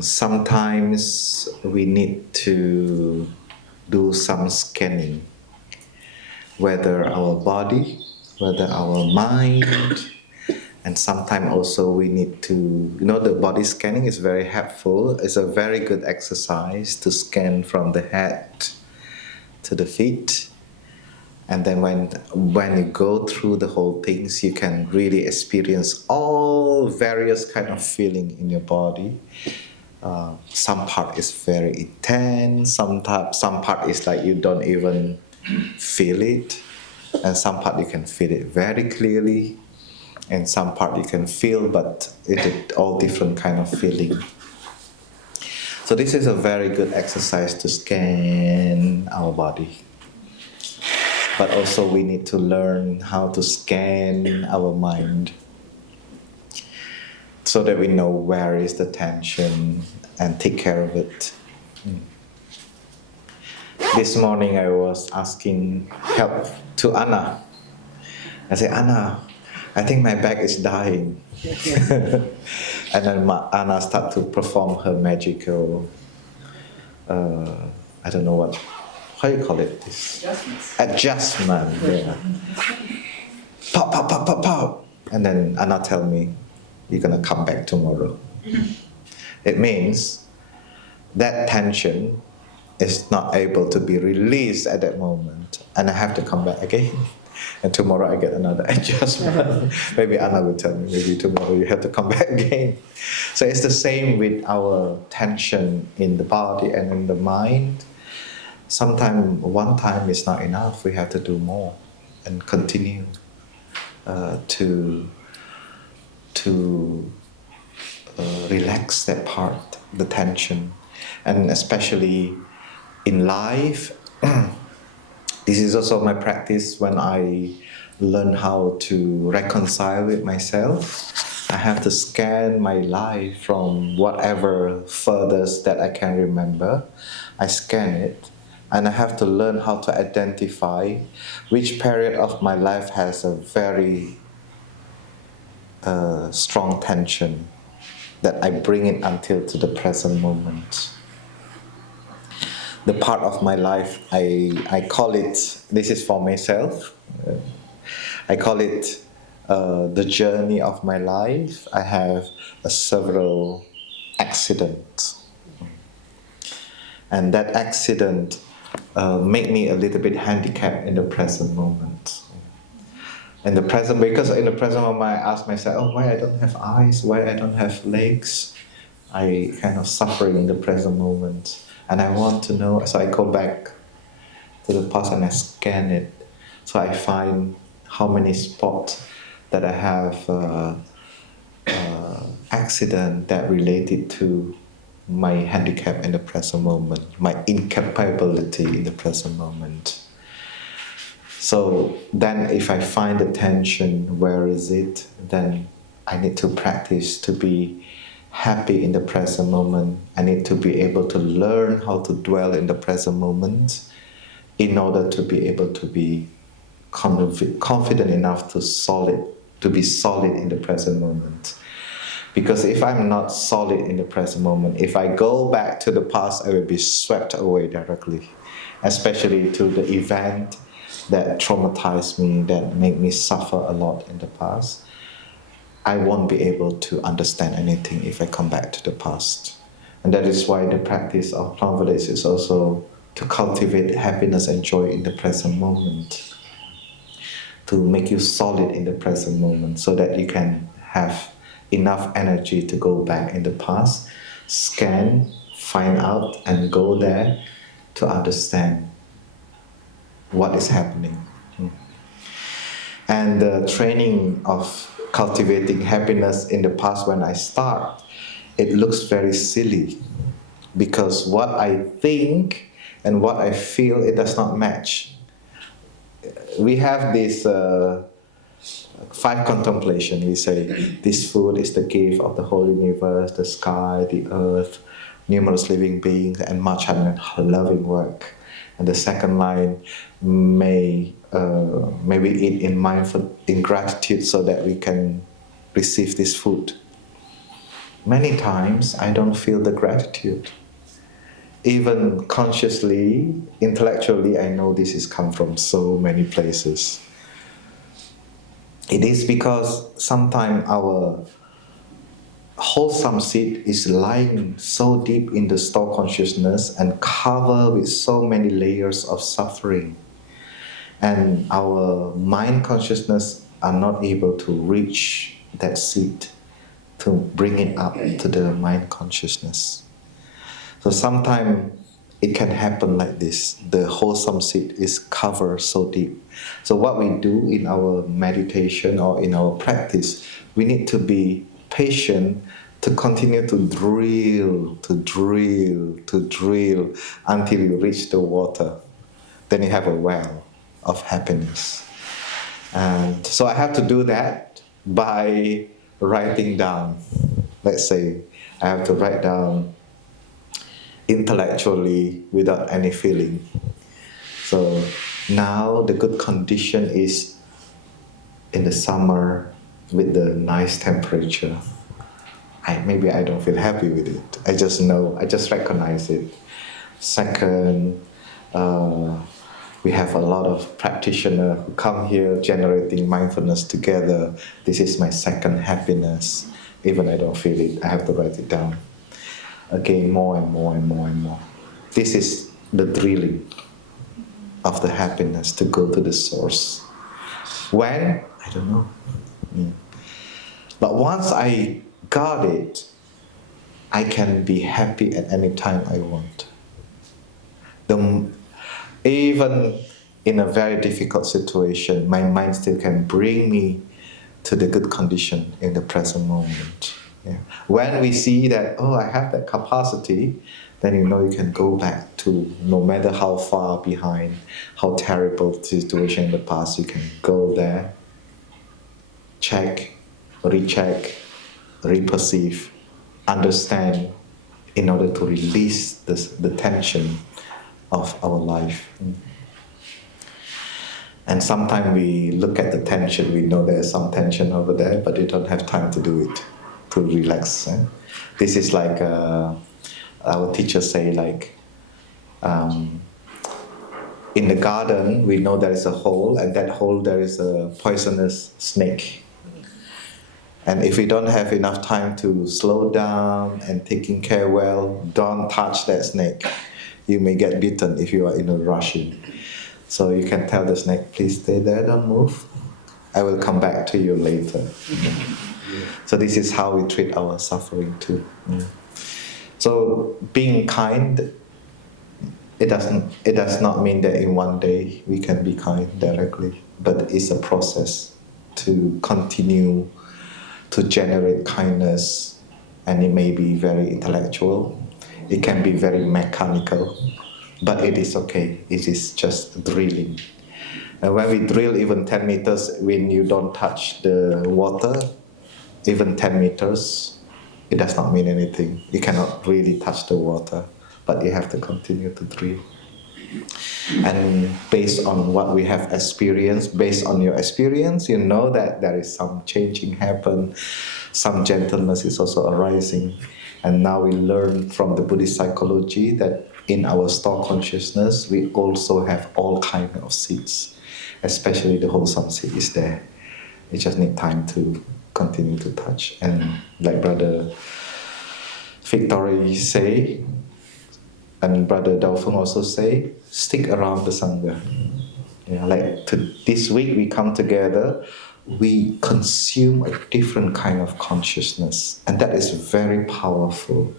Sometimes we need to do some scanning, whether our body, whether our mind, and sometimes also we need to, the body scanning is very helpful. It's a very good exercise to scan from the head to the feet. And then when you go through the whole things, you can really experience all various kind of feeling in your body. Some part is very intense, some part is like you don't even feel it, and some part you can feel it very clearly, and some part you can feel, but it is all different kind of feeling. So this is a very good exercise to scan our body. But also we need to learn how to scan our mind so that we know where is the tension and take care of it. This morning I was asking help to Anna. I said, Anna, I think my back is dying. And then Anna started to perform her magical, I don't know how you call it? This adjustment. Yeah. Pop, pop, pop, pop, pop. And then Anna tell me, you're gonna come back tomorrow. It means that tension is not able to be released at that moment, and I have to come back again. And tomorrow I get another adjustment. Maybe Anna will tell me, maybe tomorrow you have to come back again. So it's the same with our tension in the body and in the mind. Sometimes one time is not enough. We have to do more and continue to relax that part, the tension. And especially in life, this is also my practice when I learn how to reconcile with myself. I have to scan my life from whatever furthest that I can remember. I scan it, and I have to learn how to identify which period of my life has a very strong tension that I bring it until to the present moment. The part of my life, I call it, this is for myself, I call it the journey of my life. I have several accidents. And that accident make me a little bit handicapped in the present moment. Because in the present moment I ask myself, why I don't have eyes, why I don't have legs? I kind of suffering in the present moment. And I want to know, so I go back to the past and I scan it. So I find how many spots that I have accident that related to my handicap in the present moment, my incapability in the present moment. So then if I find the tension, where is it? Then I need to practice to be happy in the present moment. I need to be able to learn how to dwell in the present moment in order to be able to be confident enough to be solid in the present moment. Because if I'm not solid in the present moment, if I go back to the past, I will be swept away directly, especially to the event that traumatized me, that made me suffer a lot in the past. I won't be able to understand anything if I come back to the past. And that is why the practice of plant village is also to cultivate happiness and joy in the present moment, to make you solid in the present moment so that you can have enough energy to go back in the past, scan, find out, and go there to understand what is happening. And the training of cultivating happiness in the past, when I start, it looks very silly because what I think and what I feel, it does not match. We have this 5 contemplation. We say this food is the gift of the whole universe, the sky, the earth, numerous living beings, and much loving work. And the second line, may we eat in gratitude so that we can receive this food. many times I don't feel the gratitude. Even consciously, intellectually, I know this is come from so many places. It is because sometimes our wholesome seed is lying so deep in the store consciousness and covered with so many layers of suffering. And our mind consciousness are not able to reach that seed, to bring it up to the mind consciousness. So sometimes it can happen like this. The wholesome seed is covered so deep. So what we do in our meditation or in our practice, we need to be patient to continue to drill until you reach the water. Then you have a well of happiness. And so I have to do that by writing down. Let's say I have to write down intellectually without any feeling. So now the good condition is in the summer with the nice temperature. Maybe I don't feel happy with it. I just know, I just recognize it. Second, we have a lot of practitioners who come here generating mindfulness together. This is my second happiness. Even I don't feel it, I have to write it down. Again, more and more and more and more. This is the drilling of the happiness to go to the source. When? I don't know. But once I got it, I can be happy at any time I want. Even in a very difficult situation, my mind still can bring me to the good condition in the present moment. Yeah. When we see that, oh, I have that capacity, then you know you can go back to, no matter how far behind, how terrible the situation in the past, you can go there, check, recheck, reperceive, understand, in order to release the tension of our life. And sometimes we look at the tension, we know there's some tension over there, but we don't have time to do it, to relax. This is like our teachers say, like, in the garden, we know there is a hole, and that hole there is a poisonous snake. And if we don't have enough time to slow down and taking care well, don't touch that snake. You may get bitten if you are in a rush. So you can tell the snake, please stay there, don't move. I will come back to you later. So this is how we treat our suffering too. So being kind, it does not mean that in one day we can be kind directly, but it's a process to continue to generate kindness, and it may be very intellectual, it can be very mechanical, but it is okay, it is just drilling. And when we drill even 10 meters, when you don't touch the water, even 10 meters, it does not mean anything. You cannot really touch the water, but you have to continue to drill. And based on what we have experienced, based on your experience, you know that there is some changing happen, some gentleness is also arising. And now we learn from the Buddhist psychology that in our store consciousness, we also have all kinds of seeds, especially the wholesome seed is there. You just need time to continue to touch. And like Brother Victory say, and Brother Dao Phuong also say, stick around the Sangha. Like this week we come together, we consume a different kind of consciousness, and that is very powerful.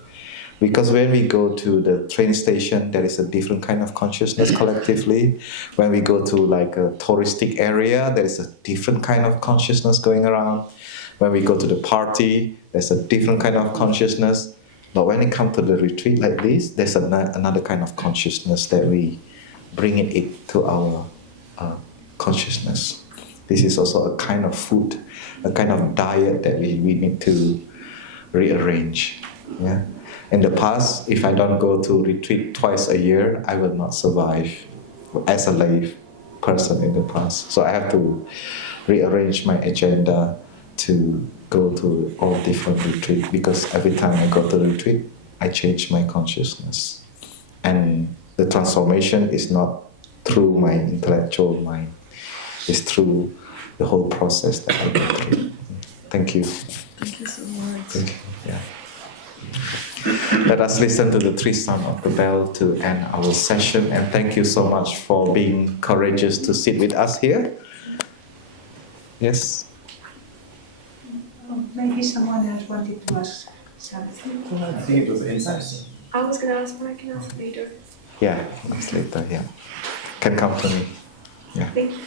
Because when we go to the train station, there is a different kind of consciousness collectively. When we go to like a touristic area, there is a different kind of consciousness going around. When we go to the party, there's a different kind of consciousness. But when it comes to the retreat like this, there's another kind of consciousness that we bring it to our consciousness. This is also a kind of food, a kind of diet that we need to rearrange. Yeah. In the past, if I don't go to retreat twice a year, I will not survive as a lay person in the past. So I have to rearrange my agenda to go to all different retreats, because every time I go to retreat, I change my consciousness. And the transformation is not through my intellectual mind, it's through the whole process that I go through. Thank you. Thank you so much. Thank you. Yeah. Let us listen to the three sound of the bell to end our session. And thank you so much for being courageous to sit with us here. Yes? Maybe someone else wanted to ask something. I think it was inside. I was going to ask, but I can ask later. Yeah, it's later, yeah. Can come to me. Yeah. Thank you.